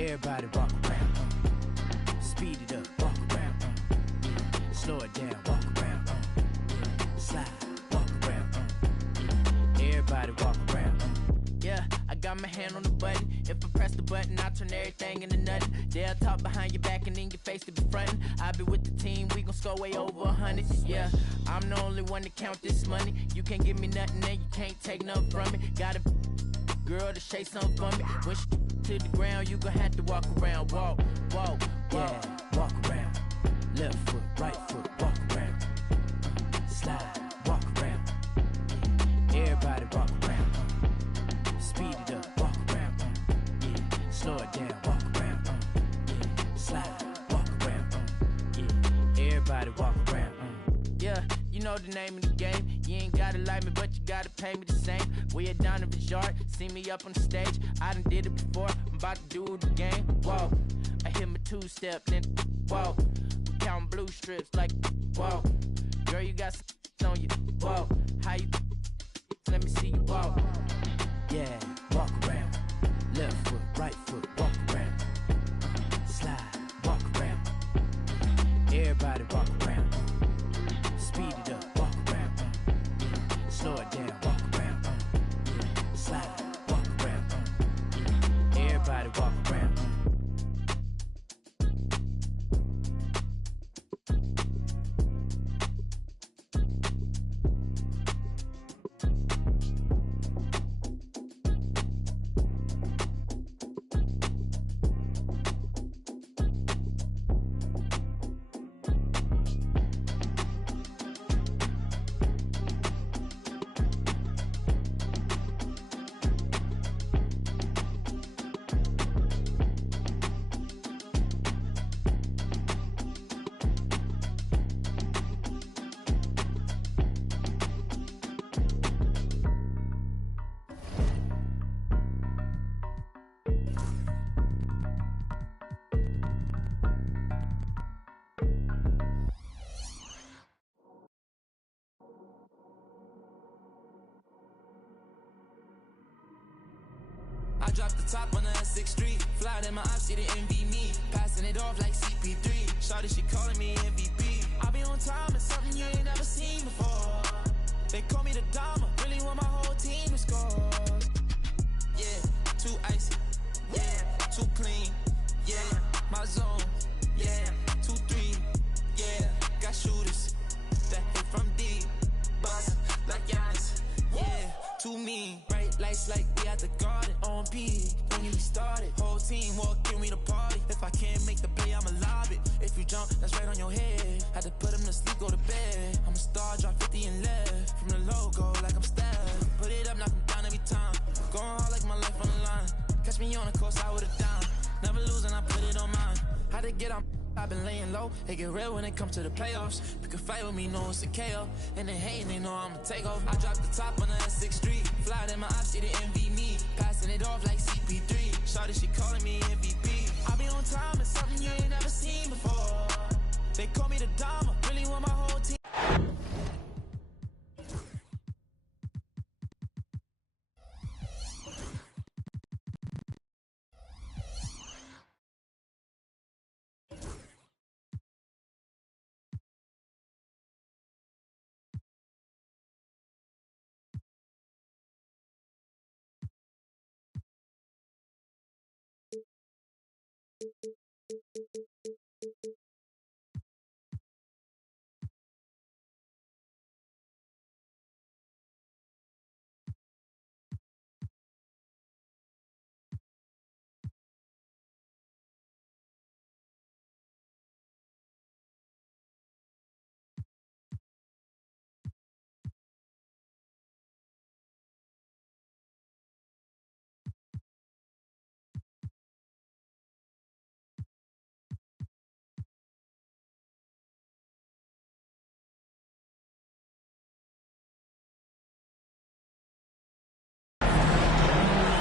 Everybody walk around, speed it up, walk around, slow it down, walk around, slide, walk around, everybody walk around. Yeah, I got my hand on the button. If I press the button, I turn everything into nothing. They'll talk behind your back and in your face to be frontin'. I be with the team, we gon' score way over 100. Yeah, I'm the only one to count this money. You can't give me nothing and you can't take nothing from me. Got a girl to shake something for me. When she to the ground, you gon' have to walk around. Walk, walk, yeah, walk around. Left foot, right foot, walk around. Slide, walk around. Everybody walk around. Speed it up, walk around. Yeah, slow it down, walk around. Yeah, slide, walk around. Yeah, everybody walk around. Yeah, you know the name of the game. You ain't gotta like me, but you gotta pay me the same. We at Donovan's yard, see me up on the stage. I done did it before, I'm about to do it again. Whoa, I hit my two-step, then whoa. We counting blue strips like whoa. Girl, you got some on you. Whoa, how you? Let me see you walk. Yeah, walk around. Left foot, right foot, walk around. Slide, walk around. Everybody walk around. Speed it up, walk around. Slow it down, walk around. Slide, walk around. Everybody walk around. I dropped the top on the 6th Street. Fly in my ops, see the envy me. Passing it off like CP3. Shawty, she calling me MVP. I be on time, it's something you ain't never seen before. They call me the Dama, really want my whole team to score. Yeah, too icy. Yeah, too clean. Yeah, my zone. Yeah, 2-3. Yeah, got shooters that hit from deep. Bust like Giannis. Yeah, too mean. Bright lights like we at the garden. On P, don't get me started. Whole team walking me to party. If I can't make the play, I'ma lob it. If you jump, that's right on your head. Had to put him to sleep, go to bed. I'm a star, drop 50 and left. From the logo, like I'm Steph. Put it up, knock him down every time. Going hard like my life on the line. Catch me on the course, I would've down. Never losing, I put it on mine. Had to get on. I've been laying low, it get real when it comes to the playoffs. You can fight with me, know it's a KO. And they hating, they know I'ma take off. I dropped the top on the 6th Street. Fly in my ops, see the envy me. Passing it off like CP3. Shawty, she calling me MVP. I be on time, it's something you ain't never seen before. They call me the Dama, really want my whole team.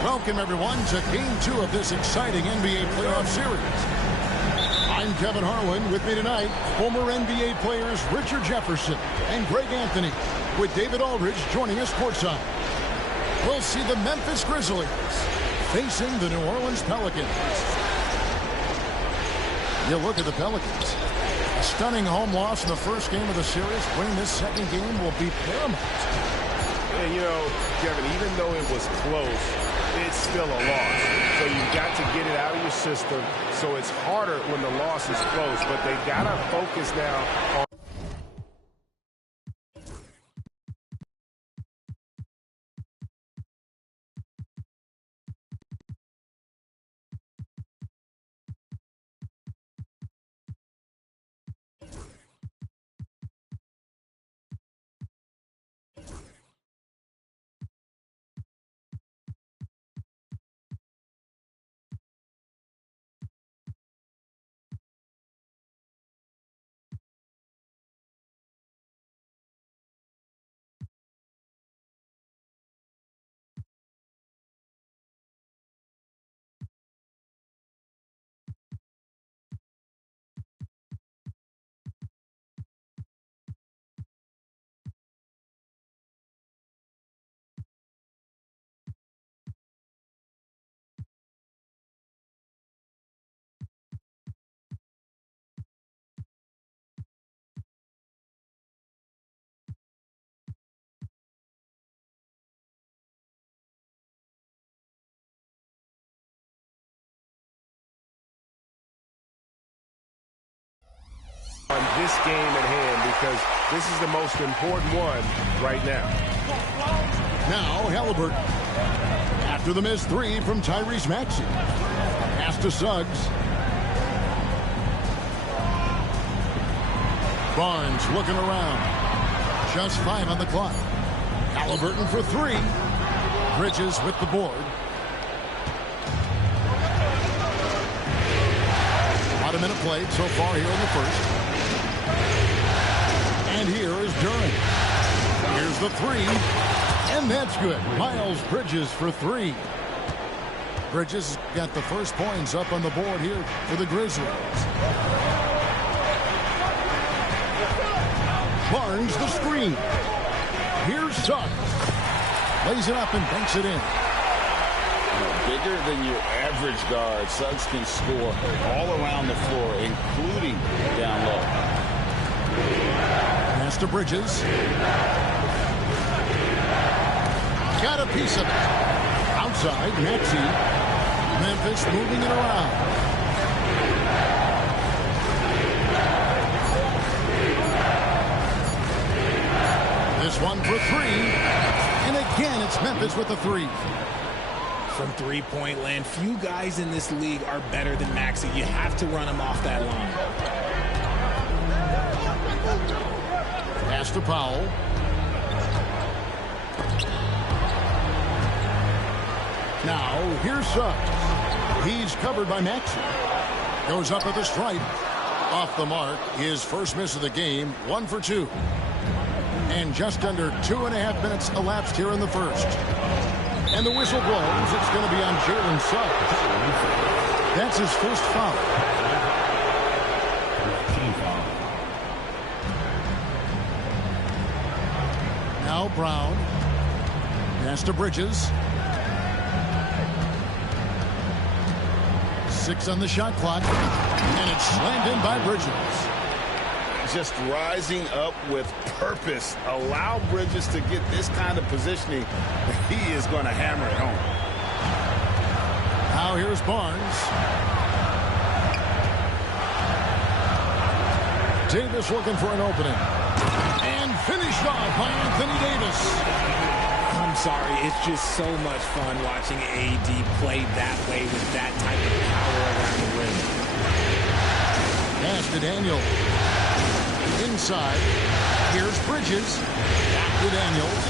Welcome, everyone, to Game 2 of this exciting NBA playoff series. I'm Kevin Harlan. With me tonight, former NBA players Richard Jefferson and Greg Anthony, with David Aldridge joining us courtside. We'll see the Memphis Grizzlies facing the New Orleans Pelicans. You look at the Pelicans. A stunning home loss in the first game of the series. Winning this second game will be paramount. And, you know, Kevin, even though it was close, it's still a loss. So you've got to get it out of your system. So it's harder when the loss is close. But they got to focus now on... on this game at hand, because this is the most important one right now. Now Halliburton. After the missed three from Tyrese Maxey. Pass to Suggs. Barnes looking around. Just 5 on the clock. Halliburton for 3. Bridges with the board. About a minute played so far here in the first. And here is Durant. Here's the 3. And that's good. Miles Bridges for 3. Bridges got the first points up on the board here for the Grizzlies. Barnes the screen. Here's Suggs. Lays it up and banks it in. Bigger than your average guard, Suggs can score all around the floor, including down low. Pass to Bridges. Got a piece of it. Outside, Maxey. Memphis moving it around. This one for 3. And again, it's Memphis with the 3. From three-point land, few guys in this league are better than Maxey. You have to run him off that line. Pass to Powell. Now, here's Suggs. He's covered by Maxey. Goes up at the stripe. Off the mark. His first miss of the game. 1 for 2. And just under 2.5 minutes elapsed here in the first. And the whistle blows. It's going to be on Jalen Suggs. That's his first foul. Now Brown. Pass to Bridges. 6 on the shot clock. And it's slammed in by Bridges. Just rising up with purpose. Allow Bridges to get this kind of positioning. He is going to hammer it home. Now here's Barnes. Davis looking for an opening. And finished off by Anthony Davis. I'm sorry, it's just so much fun watching AD play that way with that type of power around the rim. Pass to Daniel. Inside. Here's Bridges. Back to Daniels.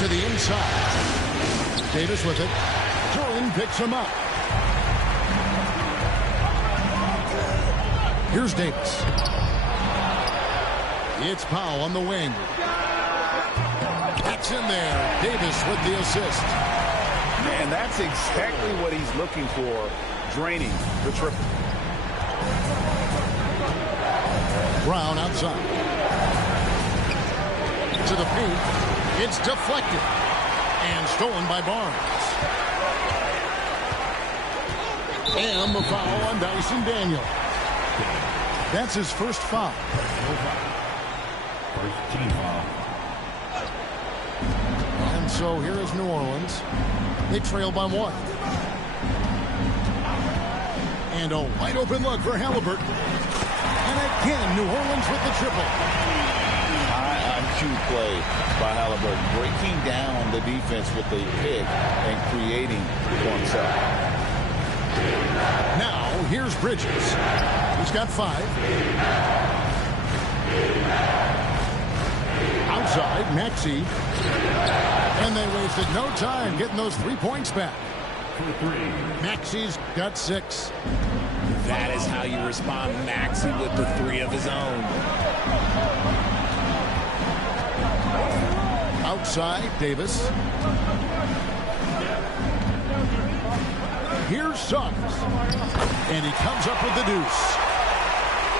To the inside. Davis with it. Jordan picks him up. Here's Davis. It's Powell on the wing. It's in there. Davis with the assist. Man, that's exactly what he's looking for. Draining the triple. Brown outside. To the paint. It's deflected. And stolen by Barnes. And the foul on Dyson Daniel. That's his first foul. First team foul. And so here is New Orleans. They trail by 1. And a wide open look for Halliburton. And again, New Orleans with the triple. High IQ play by Halliburton, breaking down the defense with the pick and creating for himself. Now, here's Bridges. He's got 5. Outside, Maxey. And they wasted no time getting those 3 points back. Maxey's got 6. That is how you respond. Maxey with the 3 of his own. Outside, Davis. Here's Suggs. And he comes up with the deuce.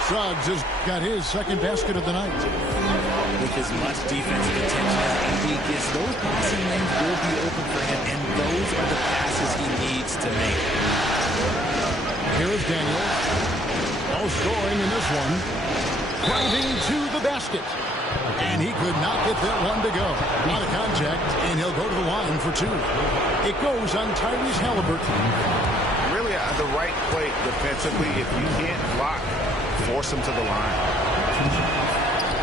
Suggs has got his second basket of the night. With as much defensive attention as AD gets, those passing lanes will be open for him, and those are the passes he needs to make. Here is Daniel. No scoring in this one. Driving to the basket. And he could not get that one to go. Out of contact, and he'll go to the line for 2. It goes on Tyrese Halliburton. Really the right play defensively. If you can't block, force him to the line.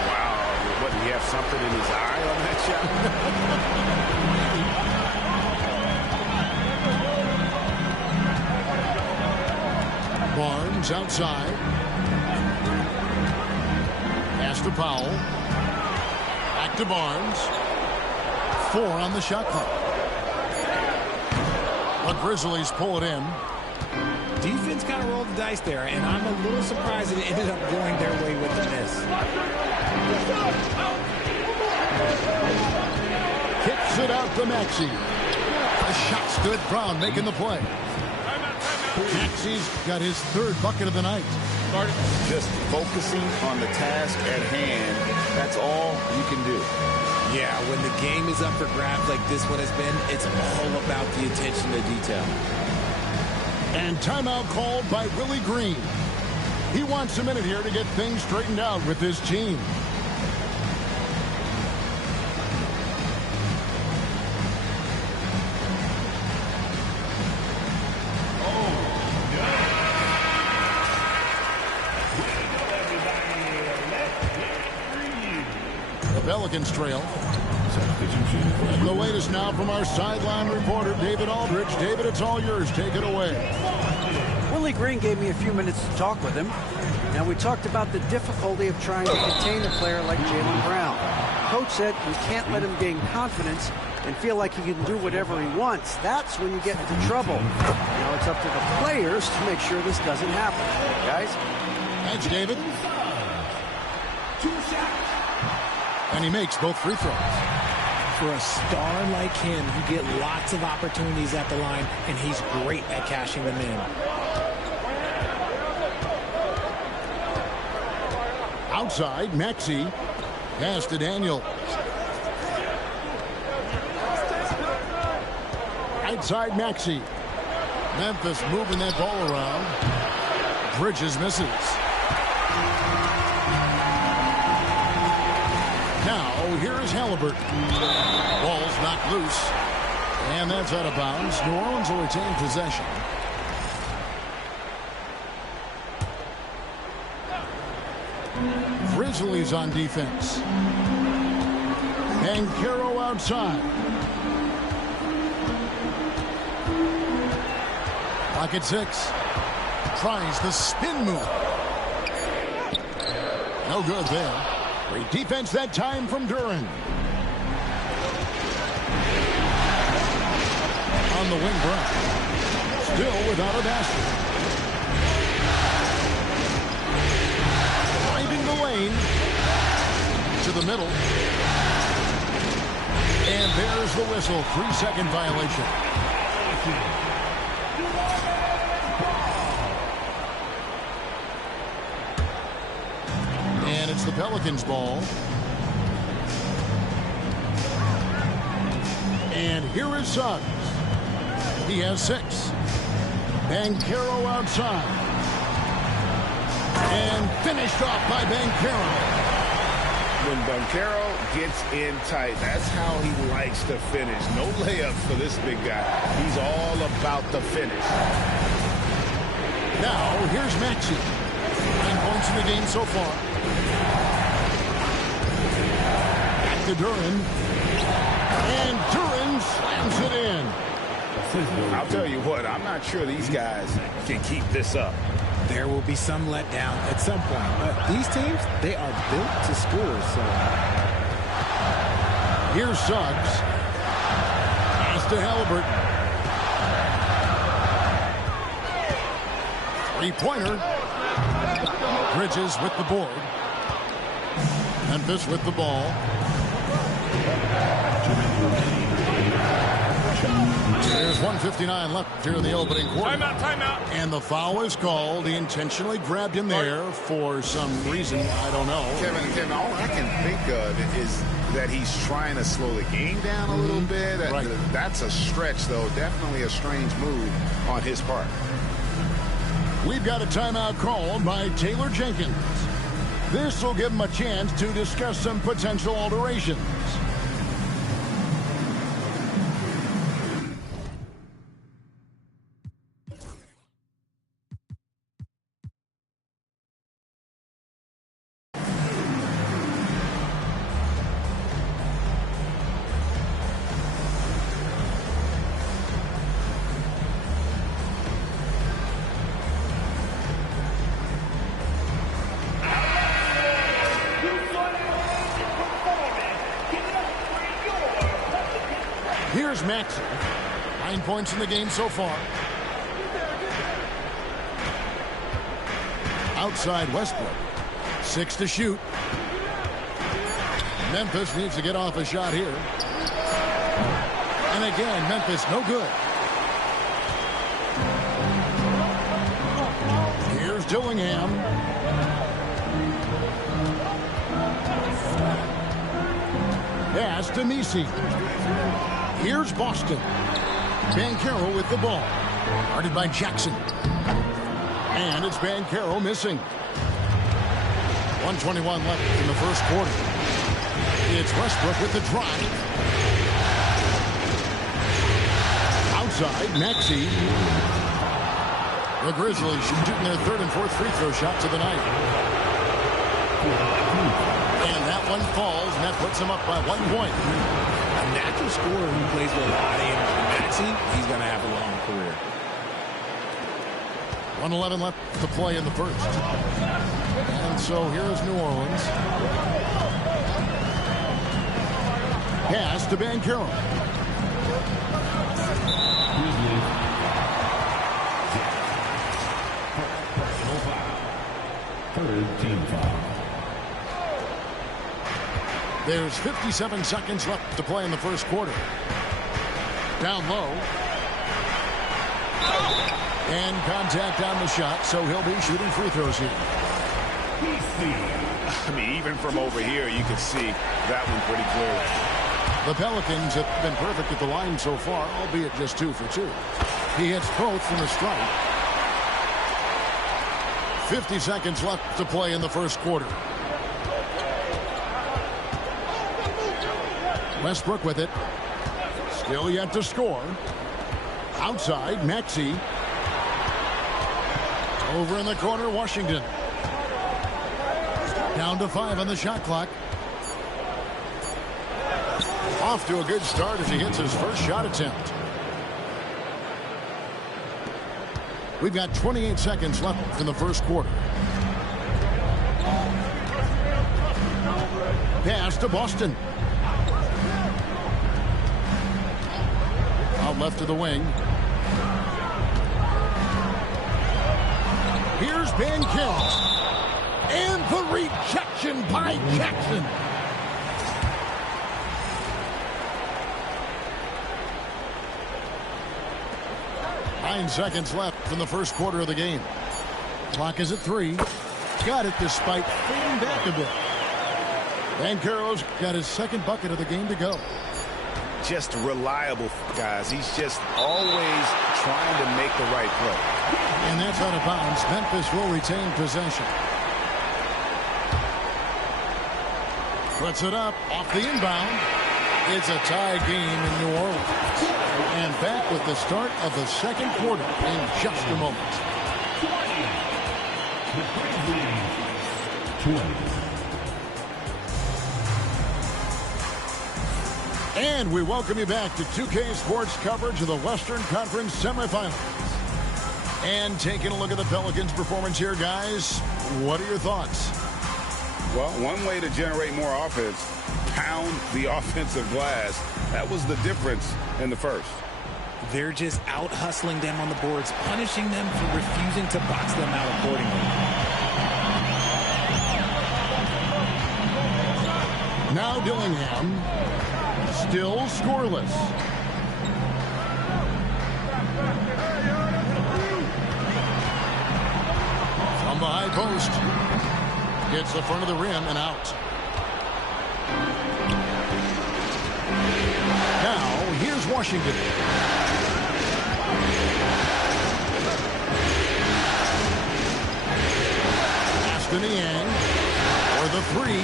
Wow, what, do you have something in his eye on that shot? Barnes outside. Pass to Powell. Back to Barnes. 4 on the shot clock. The Grizzlies pull it in. Defense kind of rolled the dice there, and I'm a little surprised that it ended up going their way with the miss. Kicks it out to Maxey. The shot's good. Brown making the play. Maxey's got his 3rd bucket of the night. Just focusing on the task at hand, that's all you can do. Yeah, when the game is up for grabs like this one has been, it's all about the attention to detail. And timeout called by Willie Green. He wants a minute here to get things straightened out with his team. The Pelicans trail. And the latest now from our sideline reporter, David Aldridge. David, it's all yours. Take it away. Willie Green gave me a few minutes to talk with him. Now, we talked about the difficulty of trying to contain a player like Jaylen Brown. Coach said you can't let him gain confidence and feel like he can do whatever he wants. That's when you get into trouble. Now it's up to the players to make sure this doesn't happen. Guys? Thanks, David. And he makes both free throws. For a star like him, you get lots of opportunities at the line, and he's great at cashing them in. Outside, Maxey. Pass to Daniel. Outside, Maxey. Memphis moving that ball around. Bridges misses. Now, here is Halliburton. Ball's knocked loose. And that's out of bounds. New Orleans will retain possession. Grizzlies on defense. And Caro outside. Pocket 6. Tries the spin move. No good there. Great defense that time from Duran. On the wing, Brown. Still without a basket. Driving the lane to the middle. And there's the whistle. 3-second violation. And it's the Pelicans' ball. And here is Suggs. He has 6. Banchero outside. And finished off by Banchero. When Banchero gets in tight, that's how he likes to finish. No layups for this big guy. He's all about the finish. Now, here's Maxey. 9 points in the game so far. Back to Duran. And Duran slams it in. I'll tell you what, I'm not sure these guys can keep this up. There will be some letdown at some point, but these teams, they are built to score. So here's Suggs. Pass to Halliburton. Three-pointer. Bridges with the board. Memphis with the ball. There's 1:59 left here in the opening quarter. Timeout. And the foul is called. He intentionally grabbed him there for some reason. I don't know. Kevin, all I can think of is that he's trying to slow the game down a little bit. Right. That's a stretch, though. Definitely a strange move on his part. We've got a timeout called by Taylor Jenkins. This will give him a chance to discuss some potential alterations. Here's Maxey. 9 points in the game so far. Outside Westbrook. 6 to shoot. Memphis needs to get off a shot here. And again, Memphis no good. Here's Dillingham. Pass to Messi. Here's Boston. Banchero with the ball. Guarded by Jackson. And it's Banchero missing. 1:21 left in the first quarter. It's Westbrook with the drive. Outside, Maxey. The Grizzlies shooting their third and fourth free throw shots of the night. And that one falls, and that puts them up by 1 point. a natural scorer who plays with a lot of energy. Maxey, he's going to have a long career. 1:11 left to play in the first. And so here's New Orleans. Pass to Banchero. Team foul. There's 57 seconds left to play in the first quarter. Down low. And contact on the shot, so he'll be shooting free throws here. I mean, even from over here, you can see that one pretty clearly. The Pelicans have been perfect at the line so far, albeit just 2 for 2. He hits both from the strike. 50 seconds left to play in the first quarter. Westbrook with it. Still yet to score. Outside, Maxey. Over in the corner, Washington. Down to 5 on the shot clock. Off to a good start as he hits his first shot attempt. We've got 28 seconds left in the first quarter. Pass to Boston. Out left to the wing. Here's Banchero. And the rejection by Jackson. Nine seconds left in the first quarter of the game. Clock is at 3. Got it despite fading back a bit. Banchero's got his second bucket of the game to go. just reliable, guys. He's just always trying to make the right play. And that's out of bounds. Memphis will retain possession. Puts it up off the inbound. It's a tie game in New Orleans. And back with the start of the second quarter in just a moment. 20. And we welcome you back to 2K Sports coverage of the Western Conference semifinals. And taking a look at the Pelicans' performance here, guys, what are your thoughts? Well, one way to generate more offense, pound the offensive glass. That was the difference in the first. They're just out-hustling them on the boards, punishing them for refusing to box them out accordingly. Now Dillingham, still scoreless. From the high post, hits the front of the rim and out. Now here's Washington. Niang for the three.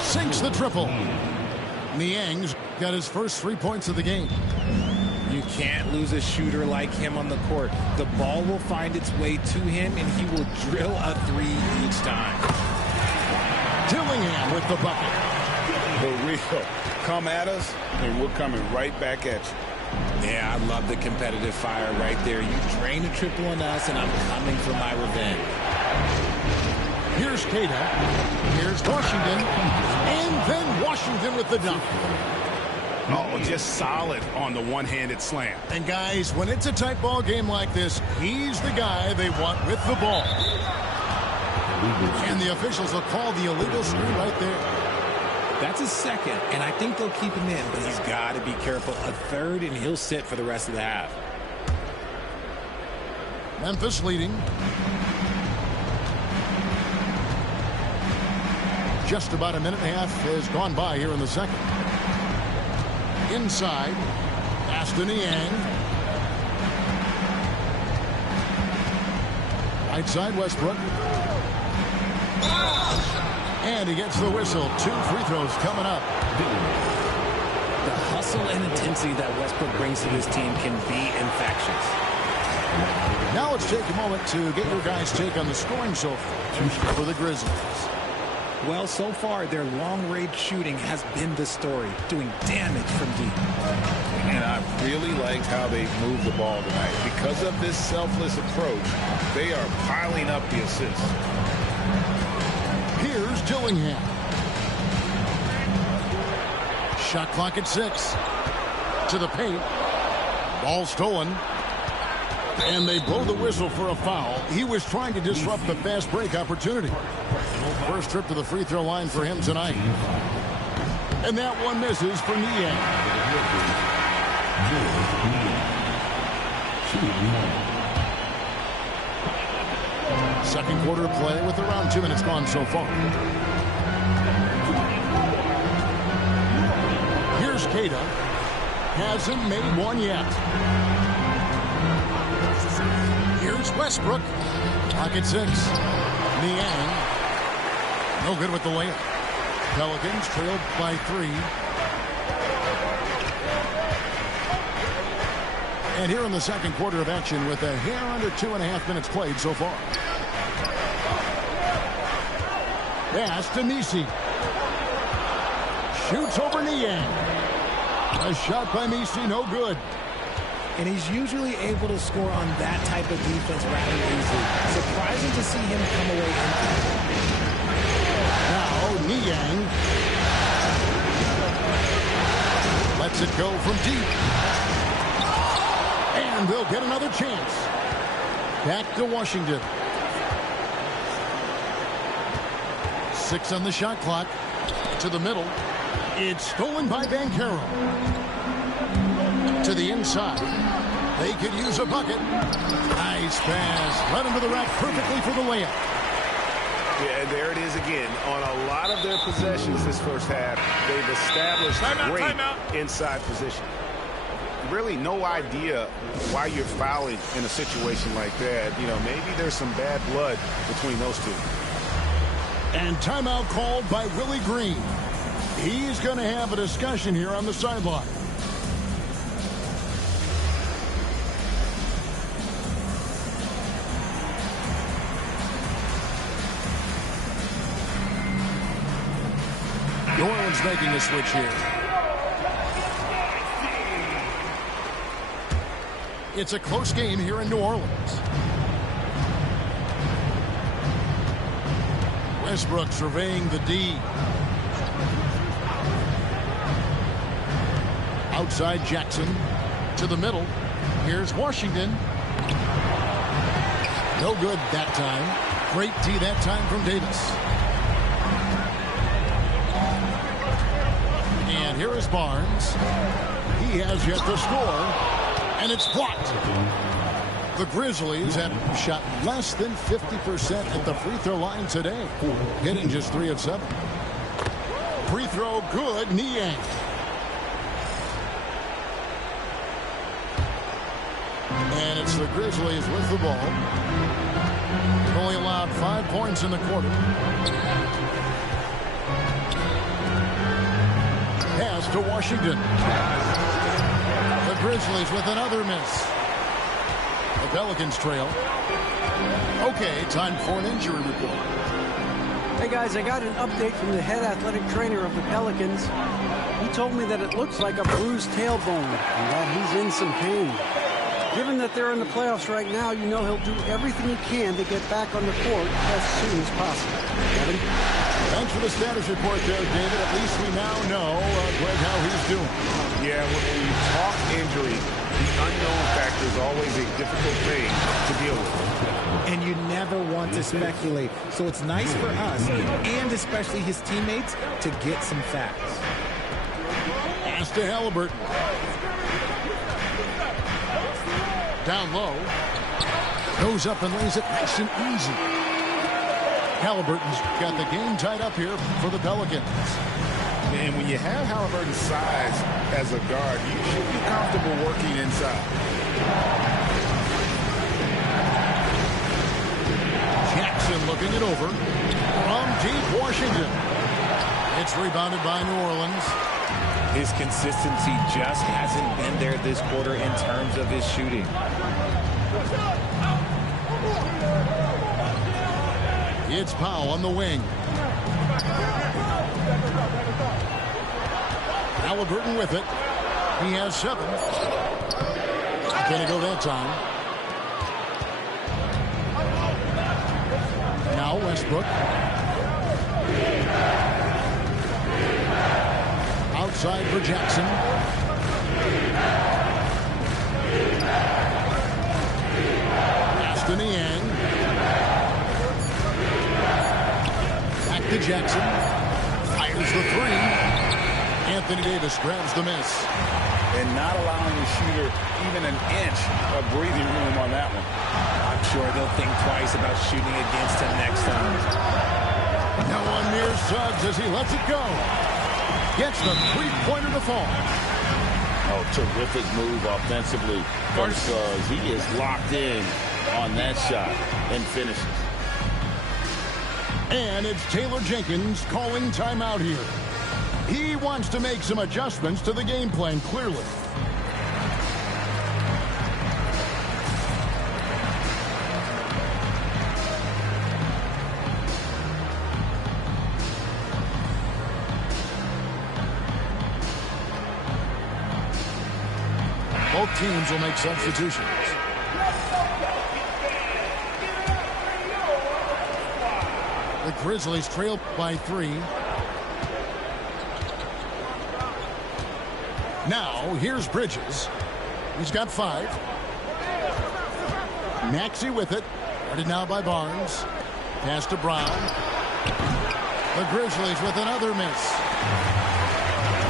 Sinks the triple. Niang's got his first 3 points of the game. You can't lose a shooter like him on the court. The ball will find its way to him, and he will drill a three each time. Dillingham with the bucket. For real. Come at us, and we're coming right back at you. Yeah, I love the competitive fire right there. You drain a triple on us, and I'm coming for my revenge. Here's Cada. Here's Washington. And then Washington with the dunk. Oh, just solid on the one-handed slam. And guys, when it's a tight ball game like this, he's the guy they want with the ball. And the officials will call the illegal screen right there. That's a second, and I think they'll keep him in, but he's got to be careful. A third, and he'll sit for the rest of the half. Memphis leading. Just about a minute and a half has gone by here in the second. Inside, Niang. Right side, Westbrook. And he gets the whistle. 2 free throws coming up. The hustle and intensity that Westbrook brings to this team can be infectious. Now let's take a moment to get your guys' take on the scoring so far for the Grizzlies. Well, so far, their long-range shooting has been the story, doing damage from deep. And I really liked how they moved the ball tonight. Because of this selfless approach, they are piling up the assists. Here's Dillingham. Shot clock at 6. To the paint. Ball stolen. And they blow the whistle for a foul. He was trying to disrupt the fast break opportunity. First trip to the free throw line for him tonight. And that one misses for Niang. Second quarter play with around 2 minutes gone so far. Here's Cada. Hasn't made one yet. Here's Westbrook. Clock at 6. Niang. No good with the layup. Pelicans trailed by 3. And here in the second quarter of action with a hair under 2.5 minutes played so far. Pass to Misi. Shoots over Niang. A shot by Misi, no good. And he's usually able to score on that type of defense rather easily. Surprising to see him come away empty. Now Niang lets it go from deep. And they'll get another chance. Back to Washington. 6 on the shot clock. To the middle. It's stolen by Banchero. To the inside. They could use a bucket. Nice pass. Led him to the rack perfectly for the layup. Yeah, and there it is again. On a lot of their possessions this first half, they've established great inside position. Really no idea why you're fouling in a situation like that. You know, maybe there's some bad blood between those two. And timeout called by Willie Green. He's going to have a discussion here on the sideline. New Orleans making a switch here. It's a close game here in New Orleans. Westbrook surveying the D. Outside Jackson to the middle. Here's Washington. No good that time. Great D that time from Davis. And here is Barnes. He has yet to score. And it's blocked. The Grizzlies have shot less than 50% at the free throw line today, hitting just 3 of 7. Free throw good, Niang. And it's the Grizzlies with the ball. Only allowed 5 points in the quarter. Pass to Washington. The Grizzlies with another miss. The Pelicans trail. Okay, time for an injury report. Hey guys, I got an update from the head athletic trainer of the Pelicans. He told me that it looks like a bruised tailbone and that he's in some pain. Given that they're in the playoffs right now, you know he'll do everything he can to get back on the court as soon as possible. Kevin? Thanks for the status report there, David. At least we now know, Greg, how he's doing. Yeah, when you talk injury, the unknown factor is always a difficult thing to deal with. And you never want to speculate. So it's nice for us, and especially his teammates, to get some facts. Pass to Halliburton. Down low. Goes up and lays it nice and easy. Halliburton's got the game tied up here for the Pelicans. And when you have Halliburton's size as a guard, you should be comfortable working inside. Jackson looking it over. From deep Washington. It's rebounded by New Orleans. His consistency just hasn't been there this quarter in terms of his shooting. It's Powell on the wing. Halliburton with it. He has 7. Can he go that time? Now Westbrook. Outside for Jackson. Pass to Niang. Back to Jackson. Fires the 3. Anthony Davis grabs the miss. And not allowing the shooter even an inch of breathing room on that one. I'm sure they'll think twice about shooting against him next time. No one near Suggs as he lets it go. Gets the three-pointer to fall. Oh, terrific move offensively from Suggs. He is locked in on that shot and finishes. And it's Taylor Jenkins calling timeout here. He wants to make some adjustments to the game plan, clearly. Both teams will make substitutions. The Grizzlies trail by 3. Now, here's Bridges. He's got 5. Maxey with it. Guarded now by Barnes. Pass to Brown. The Grizzlies with another miss.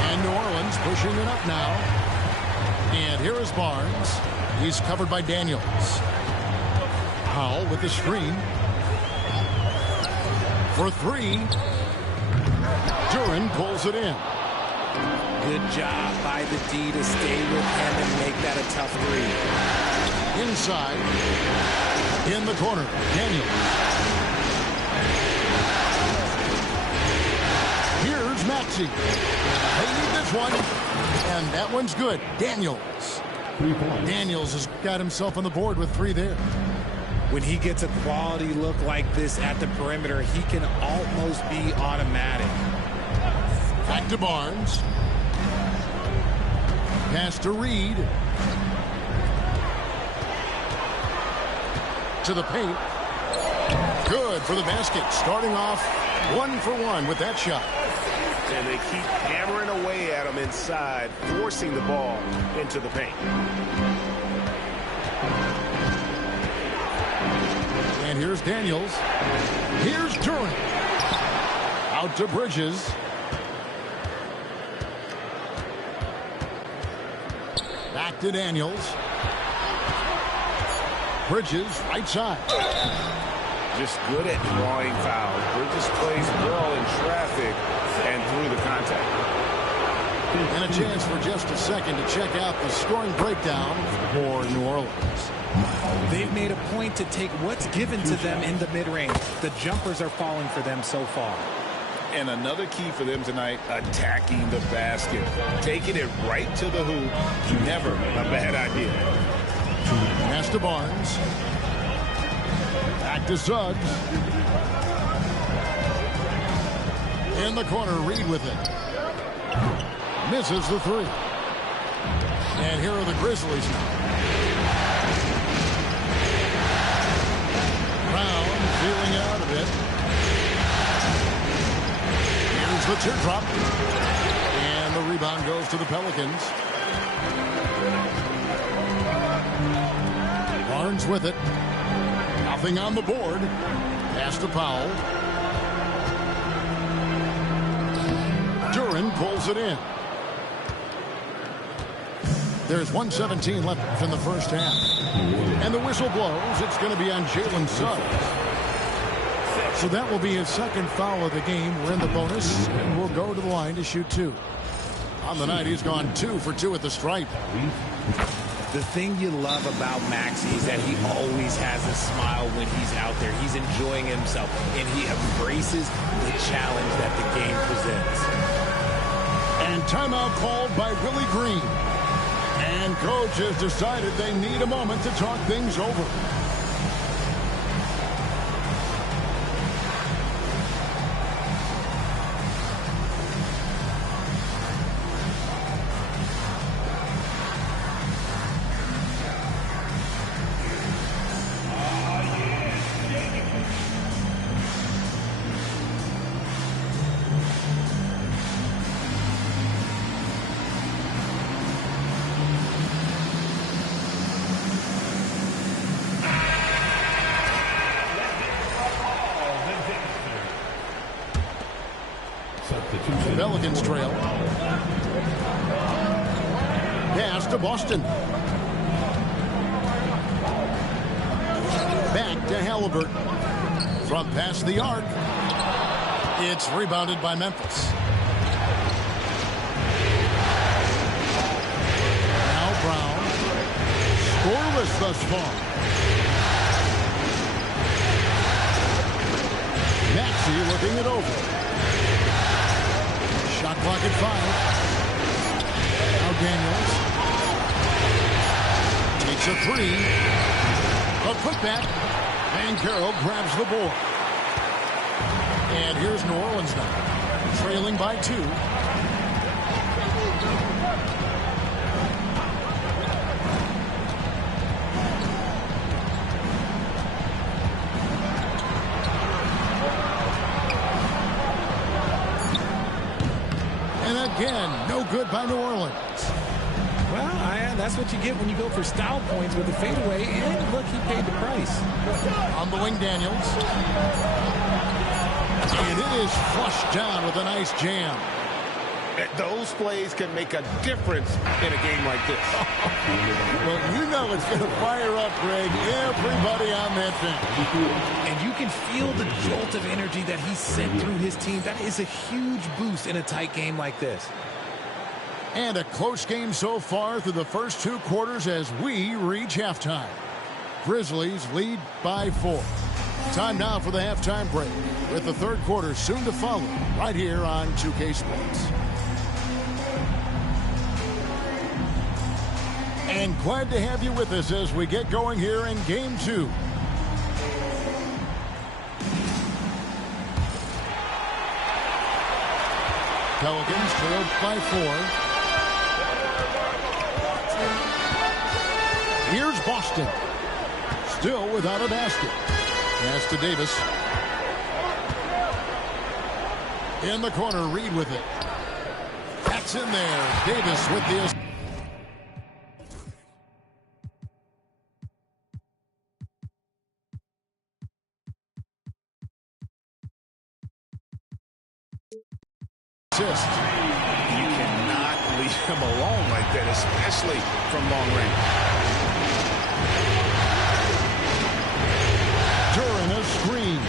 And New Orleans pushing it up now. And here is Barnes. He's covered by Daniels. Powell with the screen. For three. Duran pulls it in. Good job by the D to stay with him and make that a tough three. Inside. In the corner. Daniels. Here's Maxey. They need this one. And that one's good. Daniels. Daniels has got himself on the board with three there. When he gets a quality look like this at the perimeter, he can almost be automatic. Back to Barnes. Pass to Reed. To the paint. Good for the basket. Starting off 1 for 1 with that shot. And they keep hammering away at him inside, forcing the ball into the paint. And here's Daniels. Here's Duran. Out to Bridges. Back to Daniels. Bridges, right side. Just good at drawing fouls. Bridges plays well in traffic and through the contact. And a chance for just a second to check out the scoring breakdown for New Orleans. They've made a point to take what's given to them in the mid-range. The jumpers are falling for them so far. And another key for them tonight, attacking the basket. Taking it right to the hoop. Never a bad idea. Pass to Barnes. Back to Suggs. In the corner, Reed with it. Misses the three. And here are the Grizzlies now. Brown feeling out of it. Here's the teardrop. And the rebound goes to the Pelicans. Barnes with it. Nothing on the board. Pass to Powell. Duran pulls it in. There's 1:17 left in the first half. And the whistle blows. It's going to be on Jalen Suggs. So that will be his second foul of the game. We're in the bonus, and we'll go to the line to shoot two. On the night, he's gone 2 for 2 at the stripe. The thing you love about Maxey is that he always has a smile when he's out there. He's enjoying himself, and he embraces the challenge that the game presents. And timeout called by Willie Green. And coach has decided they need a moment to talk things over. Pelicans trail. Pass to Boston. Back to Halliburton. From past the arc. It's rebounded by Memphis. Now Brown. Scoreless thus far. Maxey looking it over. Shot clock at 5. Now Daniels. Takes a three. A putback. Van Carroll grabs the board. And here's New Orleans now. Trailing by 2. Again, no good by New Orleans. Well, that's what you get when you go for style points with a fadeaway, and look, he paid the price. On the wing, Daniels. And it is flushed down with a nice jam. Those plays can make a difference in a game like this. Well, you know it's going to fire up, Greg, everybody on that bench. And you can feel the jolt of energy that he sent through his team. That is a huge boost in a tight game like this. And a close game so far through the first 2 quarters as we reach halftime. Grizzlies lead by 4. Time now for the halftime break, with the third quarter soon to follow right here on 2K Sports. And glad to have you with us as we get going here in Game 2. Pelicans trailed by 4. Here's Boston. Still without a basket. Pass to Davis. In the corner, Reed with it. That's in there. Davis with the assist. You cannot leave him alone like that, especially from long range. Duran a screen.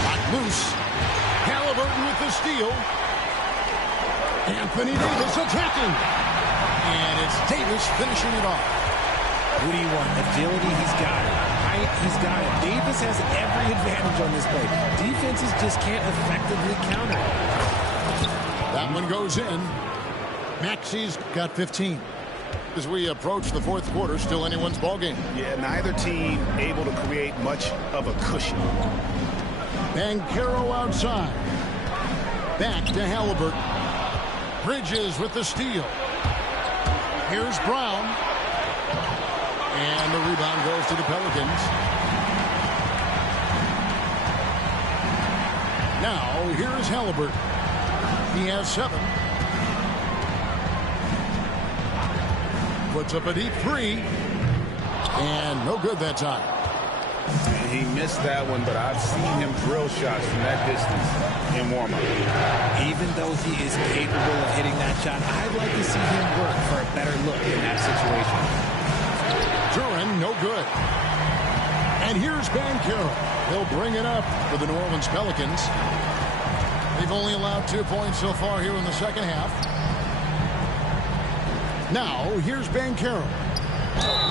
Not loose. Halliburton with the steal. Anthony Davis attacking. And it's Davis finishing it off. What do you want? Agility, he's got it. Height, he's got it. Davis has every advantage on this play. Defenses just can't effectively counter it. That one goes in. Maxi's got 15. As we approach the fourth quarter, still anyone's ball game. Yeah, neither team able to create much of a cushion. Banchero outside. Back to Halliburton. Bridges with the steal. Here's Brown. And the rebound goes to the Pelicans. Now, here's Halliburton. He has 7. Puts up a deep 3. And no good that time. And he missed that one, but I've seen him drill shots from that distance in warm-up. Even though he is capable of hitting that shot, I'd like to see him work for a better look in that situation. Duran, no good. And here's Banchero. He'll bring it up for the New Orleans Pelicans. They've only allowed 2 points so far here in the second half. Now, here's Banchero.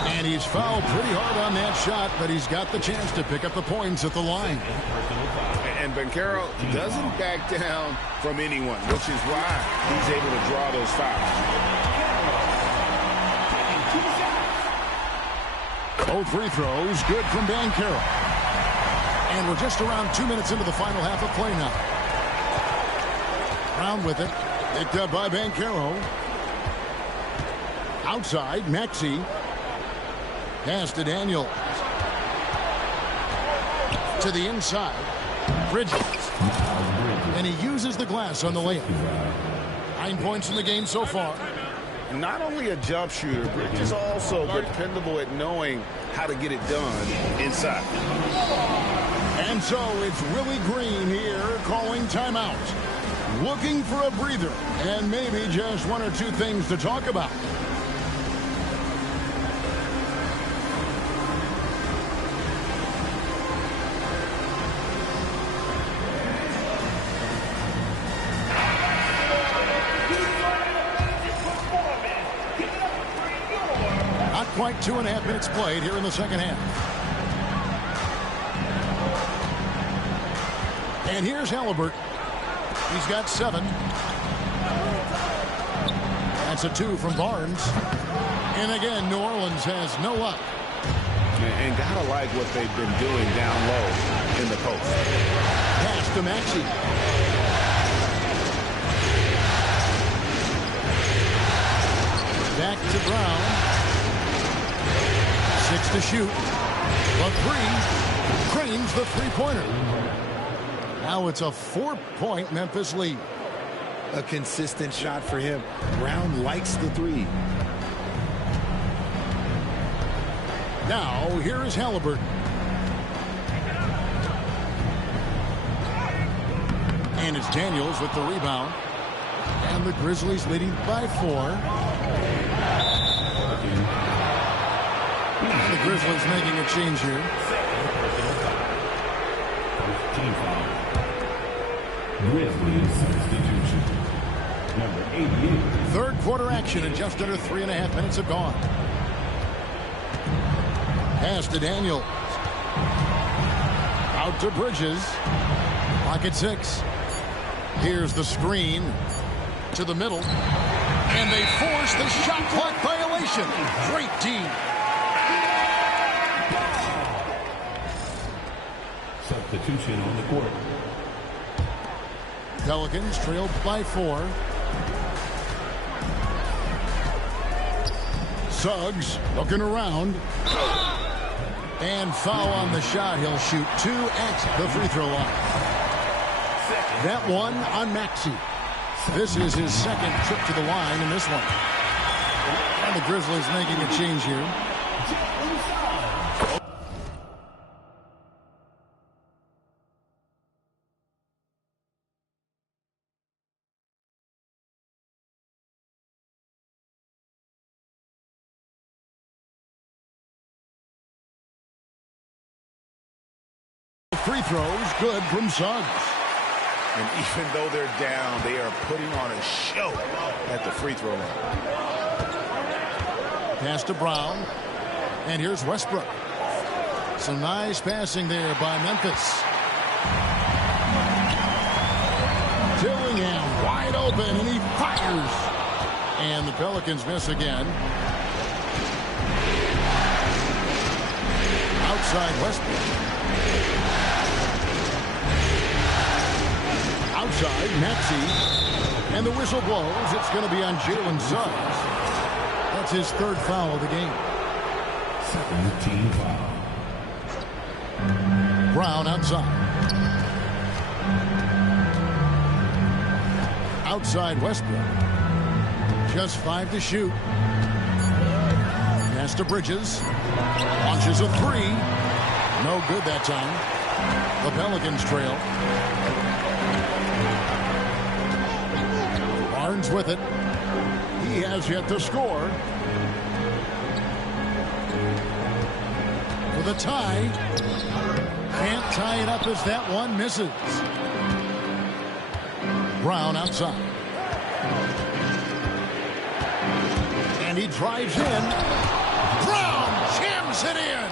And he's fouled pretty hard on that shot, but he's got the chance to pick up the points at the line. And Banchero doesn't back down from anyone, which is why he's able to draw those fouls. Both free throws good from Banchero. And we're just around 2 minutes into the final half of play now. Brown with it. Picked up by Banchero. Outside, Maxey. Pass to Daniels. To the inside. Bridges. And he uses the glass on the layup. 9 points in the game so far. Not only a jump shooter, Bridges also dependable at knowing how to get it done inside. And so it's Willie Green here calling timeout. Looking for a breather and maybe just 1 or 2 things to talk about. Not quite 2.5 minutes played here in the second half. And here's Halliburton. He's got 7. That's a 2 from Barnes. And again, New Orleans has no luck. And gotta like what they've been doing down low in the post. Pass to Maxey. Back to Brown. 6 to shoot. A 3. Cranes the three-pointer. Now it's a 4-point Memphis lead. A consistent shot for him. Brown likes the 3. Now, here is Halliburton. And it's Daniels with the rebound. And the Grizzlies leading by 4. The Grizzlies making a change here. First team foul. Grizzlies substitution. Number 88. Third quarter action, and just under 3.5 minutes have gone. Pass to Daniel. Out to Bridges. Pocket 6. Here's the screen to the middle. And they force the shot clock violation. Great team. Substitution on the court. Pelicans trailed by 4. Suggs looking around. And foul on the shot. He'll shoot 2 at the free throw line. That one on Maxey. This is his second trip to the line in this one. And the Grizzlies making a change here. Free throws good from Suggs. And even though they're down, they are putting on a show at the free throw line. Pass to Brown. And here's Westbrook. Some nice passing there by Memphis. Dillingham wide open, and he fires. And the Pelicans miss again. Outside Westbrook. Outside, Maxey, and the whistle blows. It's going to be on Jalen Suggs. That's his third foul of the game. Second team foul. Brown outside. Outside Westbrook. Just 5 to shoot. Pass to Bridges. Launches a 3. No good that time. The Pelicans trail. Barnes with it. He has yet to score. For the tie. Can't tie it up as that one misses. Brown outside. And he drives in. Brown jams it in.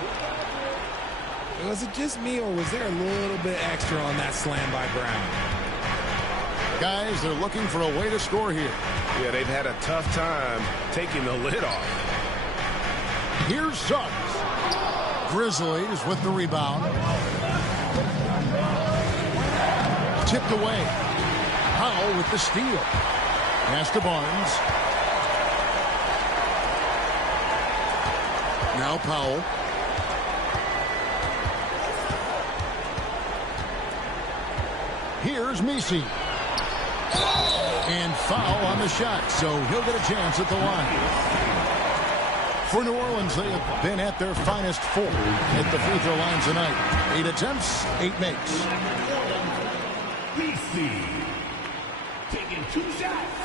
Was it just me, or was there a little bit extra on that slam by Brown? Guys, they're looking for a way to score here. Yeah, they've had a tough time taking the lid off. Here's Suggs. Grizzlies with the rebound. Tipped away. Powell with the steal. Pass to Barnes. Now Powell. Here's Messi. And foul on the shot, so he'll get a chance at the line. For New Orleans, they have been at their finest 4 at the free throw line tonight. 8 attempts, 8 makes. BC taking 2 shots.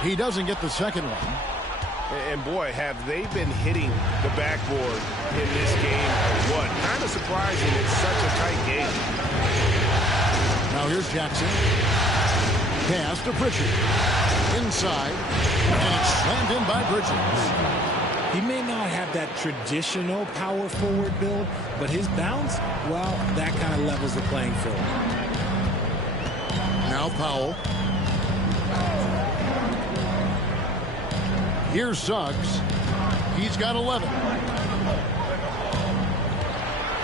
He doesn't get the second one. And boy, have they been hitting the backboard in this game or what? Kind of surprising. It's such a tight game. Now here's Jackson. Pass to Pritchard. Inside. And it's slammed in by Bridges. He may not have that traditional power forward build, but his bounce, well, that kind of levels the playing field. Now Powell. Here's Suggs. He's got 11.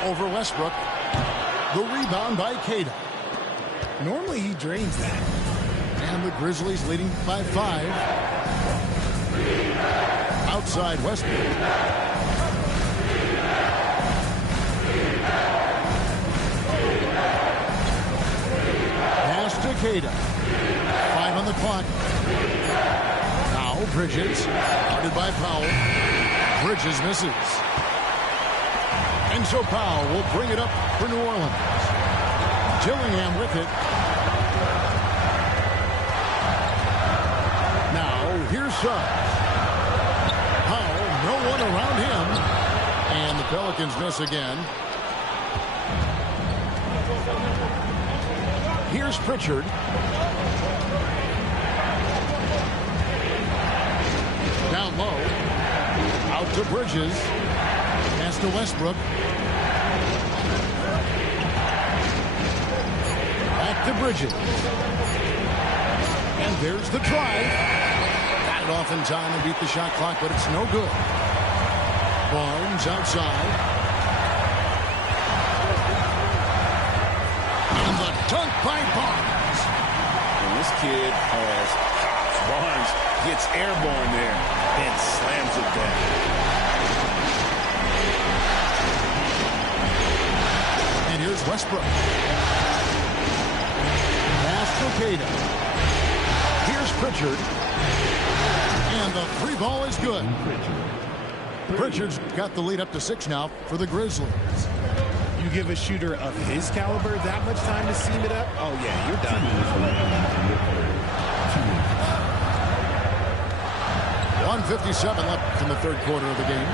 Over Westbrook. The rebound by Cada. Normally he drains that. And the Grizzlies leading by 5. Outside Westbrook. Pass to Cada. 5 on the clock. Now Bridges. Guarded by Powell. Bridges misses. And so Powell will bring it up for New Orleans. Dillingham with it. Now, here's Suggs. Powell, no one around him. And the Pelicans miss again. Here's Pritchard. Down low. Out to Bridges. Pass to Westbrook. Back to Bridges. And there's the drive. Got it off in time and beat the shot clock, but it's no good. Barnes outside. And the dunk by Barnes. And this kid has hops. Barnes gets airborne there and slams it down. And here's Westbrook. Pass to Cato. Here's Pritchard. And the three ball is good. Pritchard's got the lead up to 6 now for the Grizzlies. You give a shooter of his caliber that much time to seam it up, oh yeah, you're done. 1:57 left in the third quarter of the game.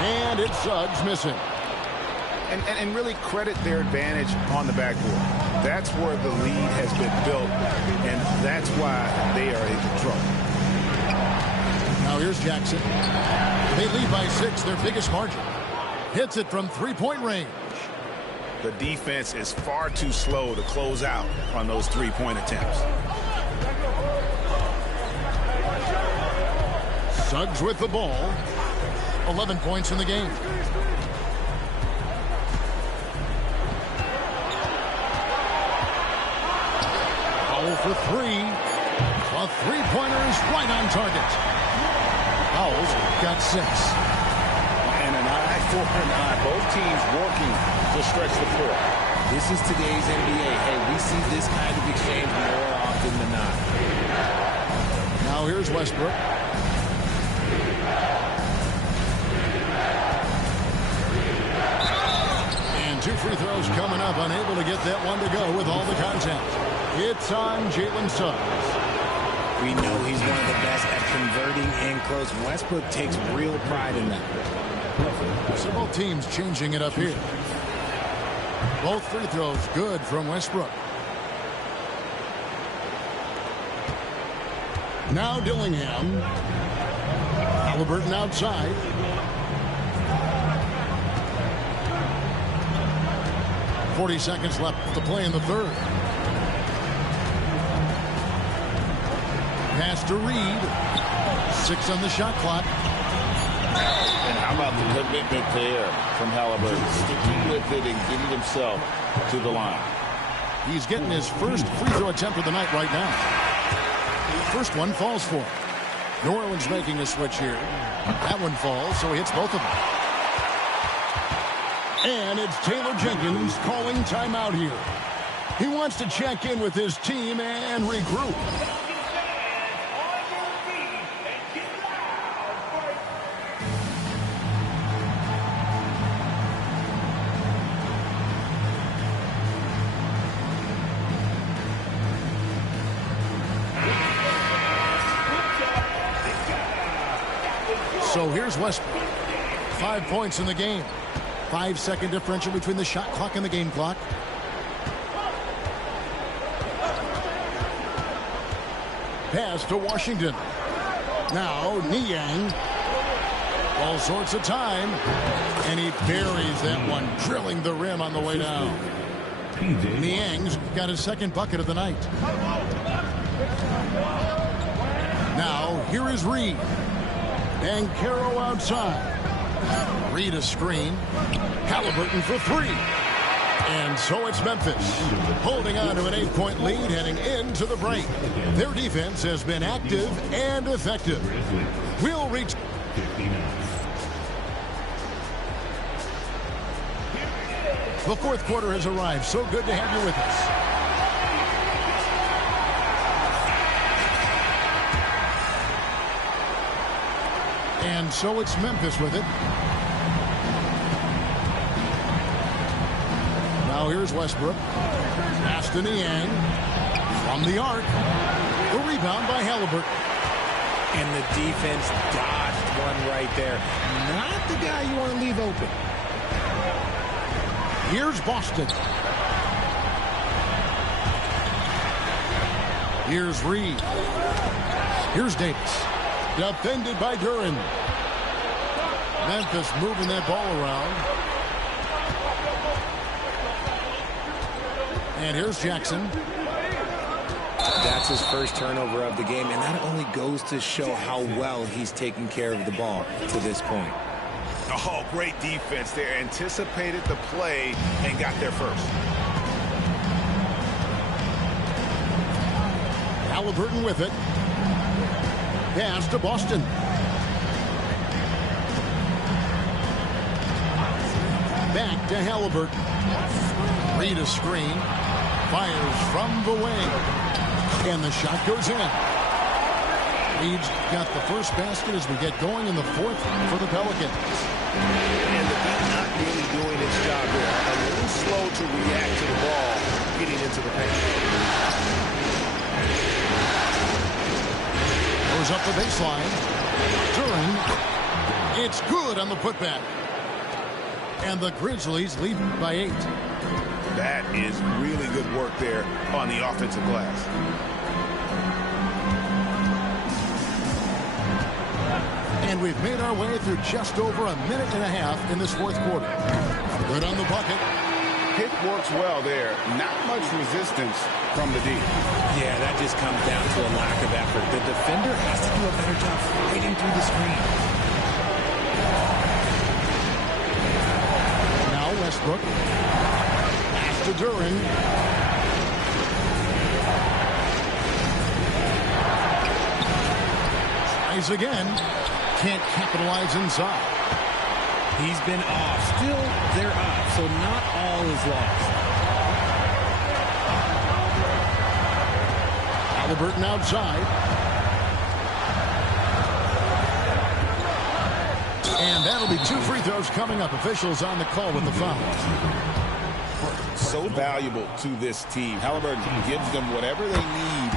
And it's Suggs missing. And really credit their advantage on the backboard. That's where the lead has been built, and that's why they are in trouble. Now here's Jackson. They lead by 6, their biggest margin. Hits it from three-point range. The defense is far too slow to close out on those three-point attempts. Suggs with the ball. 11 points in the game. Powell for 3. A three-pointer is right on target. Powell's got 6. And an eye for an eye. Both teams working to stretch the floor. This is today's NBA. Hey, we see this kind of exchange more often than not. Now here's Westbrook. And 2 free throws coming up. Unable to get that one to go with all the contact. It's on Jalen Suggs. We know he's one of the best at converting in close. Westbrook takes real pride in that. So both teams changing it up here. Both free throws good from Westbrook. Now Dillingham. Halliburton outside. .40 seconds left to play in the third. Pass to Reed. 6 on the shot clock. And how about the commitment there from Halliburton? Sticking with it and getting himself to the line. He's getting his first free throw attempt of the night right now. First one falls for him. New Orleans making a switch here. That one falls, so he hits both of them. And it's Taylor Jenkins calling timeout here. He wants to check in with his team and regroup. So here's Westbrook. 5 points in the game. 5-second differential between the shot clock and the game clock. Pass to Washington. Now Niang. All sorts of time. And he buries that one, drilling the rim on the way down. Niang's got his second bucket of the night. Now here is Reed. And Caro outside. Reed a screen. Halliburton for 3. And so it's Memphis holding on to an 8-point lead heading into the break. Their defense has been active and effective. We'll reach. The fourth quarter has arrived. So good to have you with us. And so it's Memphis with it. Now here's Westbrook. Pass to Niang. From the arc. The rebound by Halliburton. And the defense dodged one right there. Not the guy you want to leave open. Here's Boston. Here's Reed. Here's Davis. Defended by Duran. Memphis moving that ball around. And here's Jackson. That's his first turnover of the game, and that only goes to show how well he's taken care of the ball to this point. Oh, great defense there. Anticipated the play and got there first. Halliburton with it. Pass to Boston. Back to Halliburton. Read a screen. Fires from the wing. And the shot goes in. Reed's got the first basket as we get going in the fourth for the Pelicans. And the beat not really doing its job there. A little slow to react to the ball getting into the paint. Goes up the baseline. Duran. It's good on the putback. And the Grizzlies lead by 8. That is really good work there on the offensive glass. And we've made our way through just over a minute and a half in this fourth quarter. Good on the bucket. Pick works well there. Not much resistance from the D. Yeah, that just comes down to a lack of effort. The defender has to do a better job fighting through the screen. Now Westbrook. Pass to Duran. Tries again. Can't capitalize inside. He's been off. Still, they're up, so not all is lost. Halliburton outside. And that'll be 2 free throws coming up. Officials on the call with the foul. So valuable to this team. Halliburton gives them whatever they need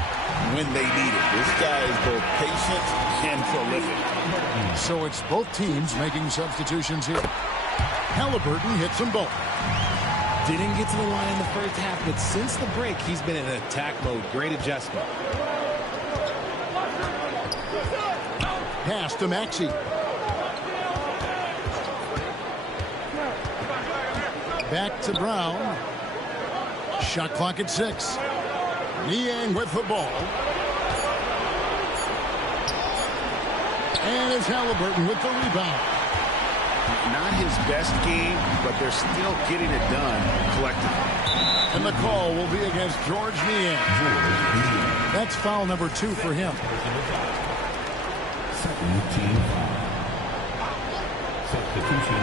when they need it. This guy is both patient and prolific. So it's both teams making substitutions here. Halliburton hits them both. Didn't get to the line in the first half, but since the break, he's been in attack mode. Great adjustment. Pass to Maxey. Back to Brown. Shot clock at 6. Niang with the ball. And it's Halliburton with the rebound. Not his best game, but they're still getting it done collectively. And the call will be against George Niang. That's foul number 2 for him.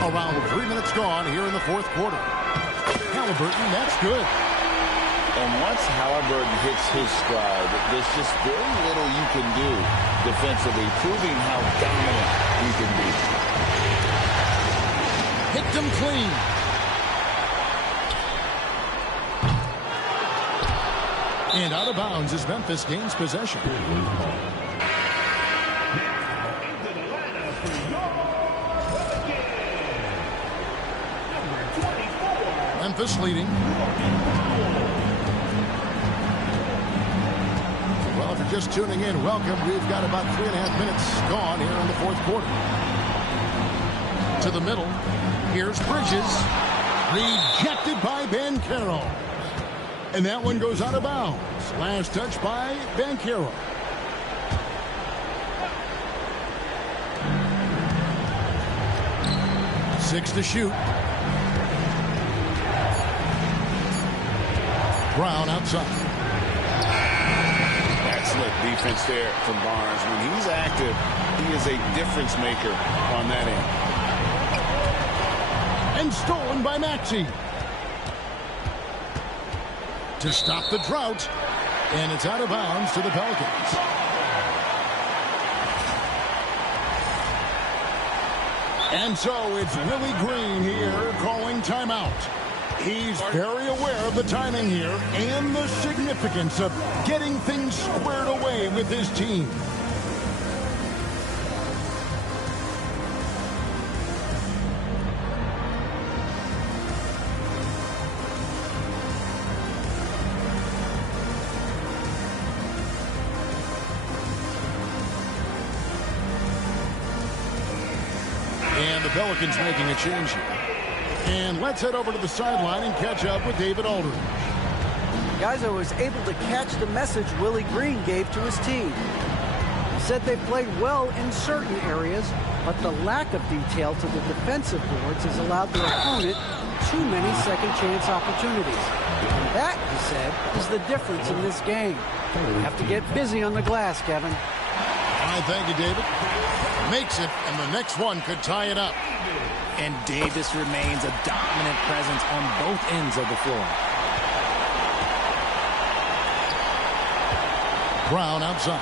Around 3 minutes gone here in the fourth quarter. Halliburton, that's good. And once Halliburton hits his stride, there's just very little you can do defensively, proving how dominant he can be. Hit them clean. And out of bounds as Memphis gains possession. Memphis leading. Well, if you're just tuning in, welcome. We've got about 3.5 minutes gone here in the fourth quarter. To the middle. Here's Bridges. Rejected by Banchero. And that one goes out of bounds. Last touch by Banchero. Six to shoot. Brown outside. Excellent defense there from Barnes. When he's active, he is a difference maker on that end. And stolen by Maxey. To stop the drought. And it's out of bounds to the Pelicans. And so it's Willie Green here calling timeout. He's very aware of the timing here and the significance of getting things squared away with his team. And the Pelicans making a change here. And let's head over to the sideline and catch up with David Aldridge. Guys, I was able to catch the message Willie Green gave to his team. He said they played well in certain areas, but the lack of detail to the defensive boards has allowed their opponent too many second-chance opportunities. And that, he said, is the difference in this game. You have to get busy on the glass, Kevin. All right, thank you, David. Makes it, and the next one could tie it up. And Davis remains a dominant presence on both ends of the floor. Brown outside.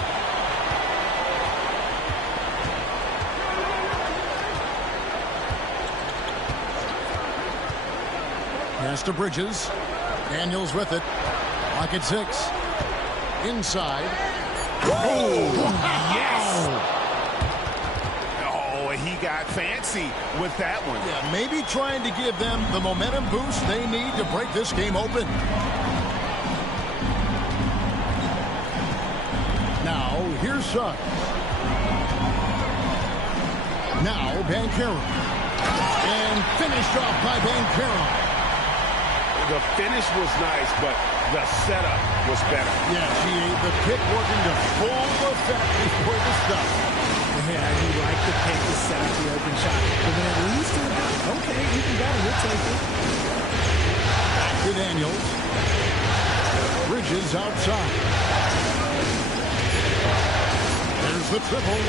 Pass to Bridges. Daniels with it. Lock at 6. Inside. Oh, yes! Oh, he got fancy with that one. Yeah, maybe trying to give them the momentum boost they need to break this game open. Now, here's Suggs. Now, Banchero. And finished off by Banchero. The finish was nice, but the setup was better. Yeah, the pick working to full effect before the stop. Yeah, he liked the pick to set up the open shot. But then at least he got, okay, even better, we'll take it. Back to Daniels. Bridges outside. There's the triple.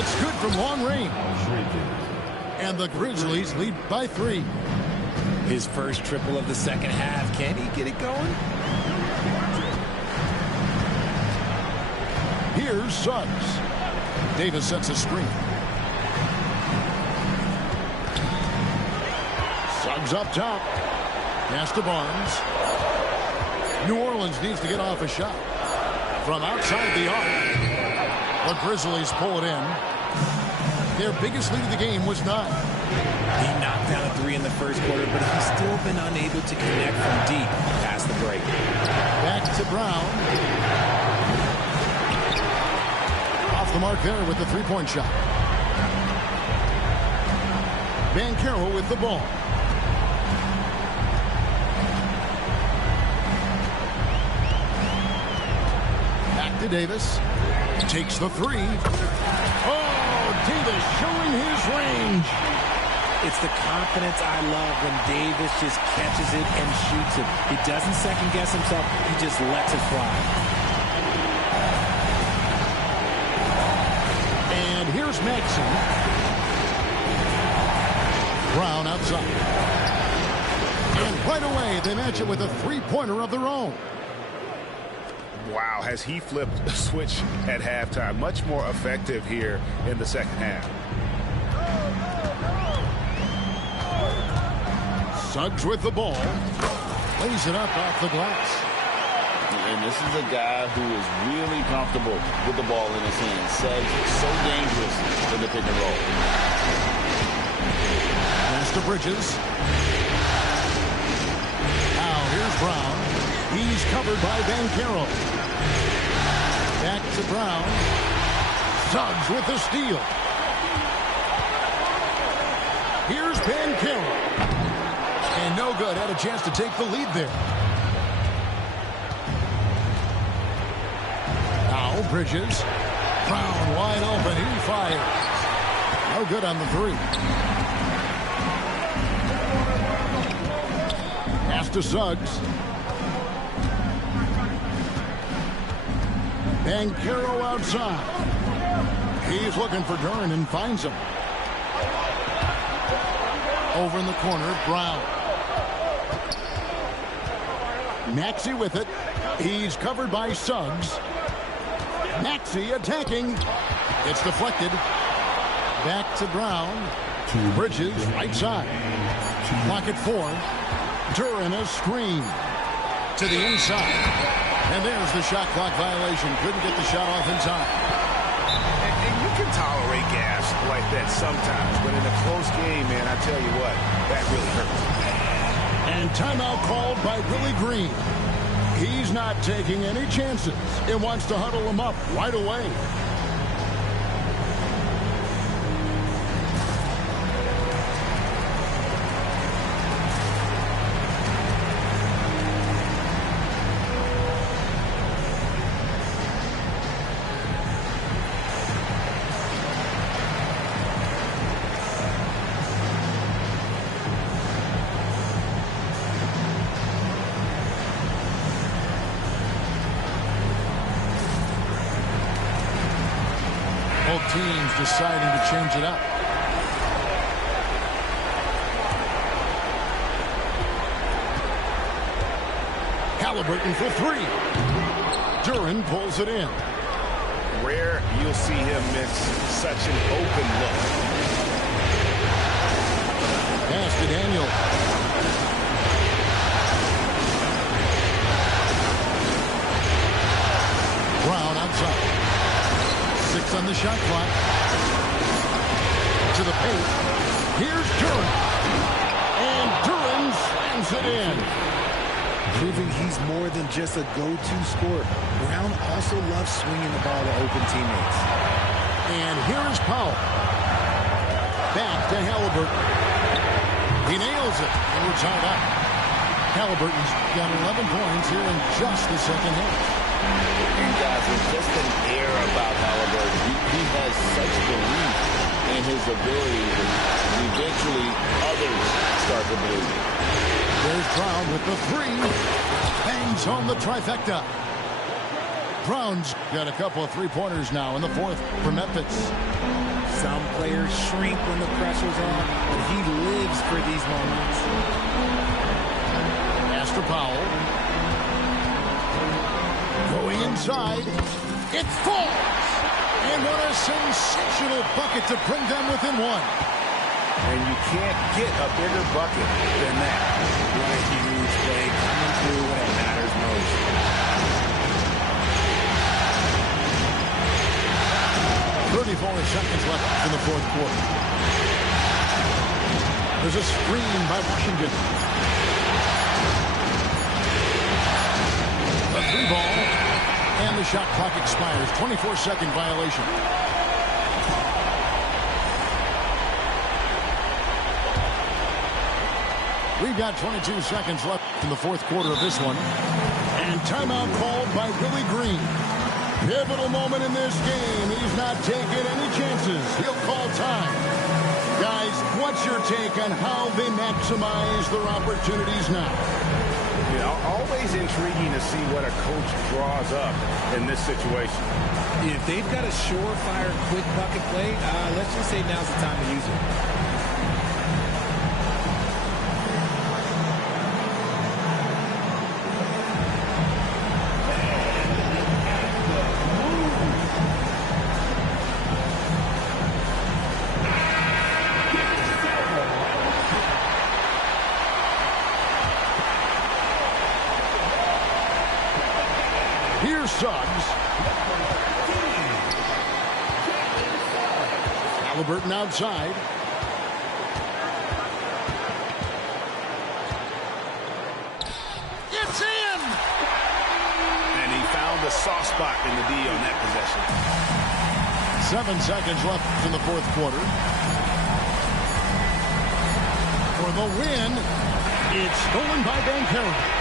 It's good from long range. And the Grizzlies lead by 3. His first triple of the second half. Can he get it going? Here's Suggs. Davis sets a screen. Suggs up top. Pass to Barnes. New Orleans needs to get off a shot. From outside the arc. The Grizzlies pull it in. Their biggest lead of the game was 9. He knocked down a 3 in the first quarter, but he's still been unable to connect from deep past the break. Back to Brown. Off the mark there with the three-point shot. Banchero with the ball. Back to Davis. Takes the 3. Oh, Davis showing his range. It's the confidence I love when Davis just catches it and shoots it. He doesn't second-guess himself. He just lets it fly. And here's Maxson. Brown outside. And right away, they match it with a three-pointer of their own. Wow, has he flipped a switch at halftime. Much more effective here in the second half. Suggs with the ball. Lays it up off the glass. And this is a guy who is really comfortable with the ball in his hands. Suggs is so dangerous in the pick and roll. Pass to Bridges. Now here's Brown. He's covered by Banchero. Back to Brown. Suggs with the steal. Here's Banchero. And no good. Had a chance to take the lead there. Now Bridges. Brown wide open. He fires. No good on the 3. Pass to Suggs. Banchero outside. He's looking for Duran and finds him. Over in the corner, Brown. Maxey with it. He's covered by Suggs. Maxey attacking. It's deflected. Back to Brown. Bridges right side. Pocket 4. Duran a screen. To the inside. And there's the shot clock violation. Couldn't get the shot off in time. And you can tolerate gas like that sometimes, but in a close game, man, I tell you what, that really hurts. And timeout called by Willie Green. He's not taking any chances. It wants to huddle him up right away. teams deciding to change it up. Halliburton for three. Duran pulls it in. Rare you'll see him miss such an open look. Pass to Daniel. Brown outside. 6 on the shot clock. To the paint. Here's Duran. And Duran slams it in. Proving he's more than just a go-to scorer. Brown also loves swinging the ball to open teammates. And here is Powell. Back to Halliburton. He nails it, and we're tied up. Halliburton's got 11 points here in just the second half. And guys, there's just an air about Halliburton. He has such belief in his abilities, and eventually others start to believe. There's Brown with the three. Bangs home the trifecta. Brown's got a couple of three-pointers now in the fourth for Memphis. Some players shrink when the pressure's on, but he lives for these moments. Pass to Powell. Going inside. It falls! And what a sensational bucket to bring them within one. And you can't get a bigger bucket than that. What a huge play coming through when it matters most. Seconds left in the fourth quarter. There's a screen by Washington. A three ball. And the shot clock expires. 24-second violation. We've got 22 seconds left in the fourth quarter of this one. And timeout called by Willie Green. Pivotal moment in this game. He's not taking any chances. He'll call time. Guys, what's your take on how they maximize their opportunities now? You know, always intriguing to see what a coach draws up in this situation. If they've got a surefire quick bucket play, let's just say now's the time to use it. Here's Suggs. Halliburton outside. It's in! And he found a soft spot in the D on that possession. 7 seconds left in the fourth quarter. For the win, it's stolen by Banchero.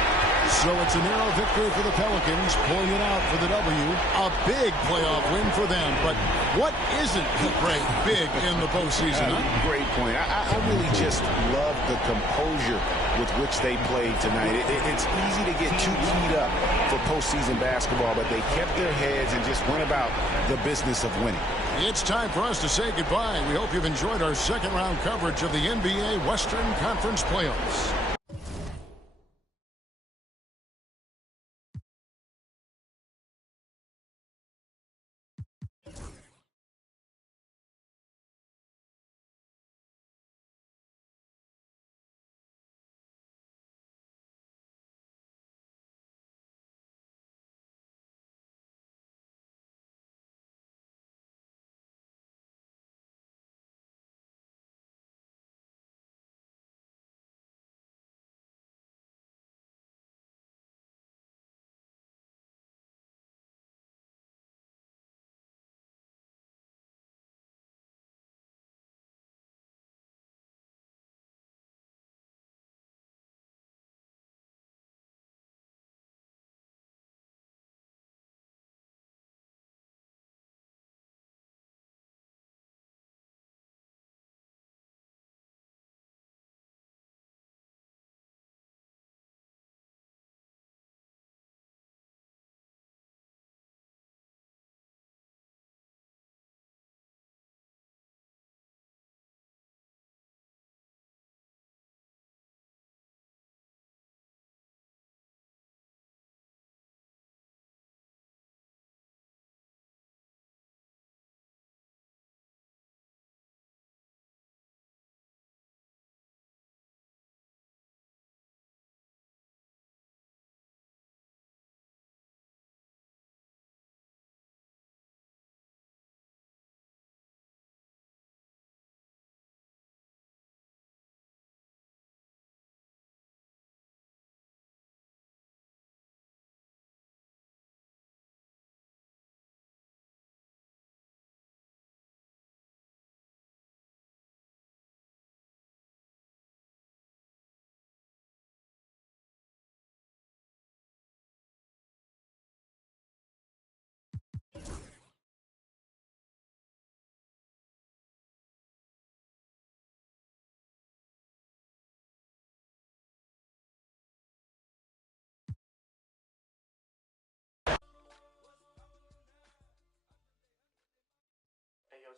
So it's a narrow victory for the Pelicans, pulling it out for the W. A big playoff win for them. But what isn't great big in the postseason? Great point. I really just love the composure with which they played tonight. It's easy to get too keyed up for postseason basketball, but they kept their heads and just went about the business of winning. It's time for us to say goodbye. We hope you've enjoyed our second round coverage of the NBA Western Conference Playoffs.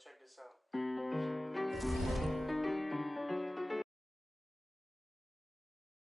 check this out.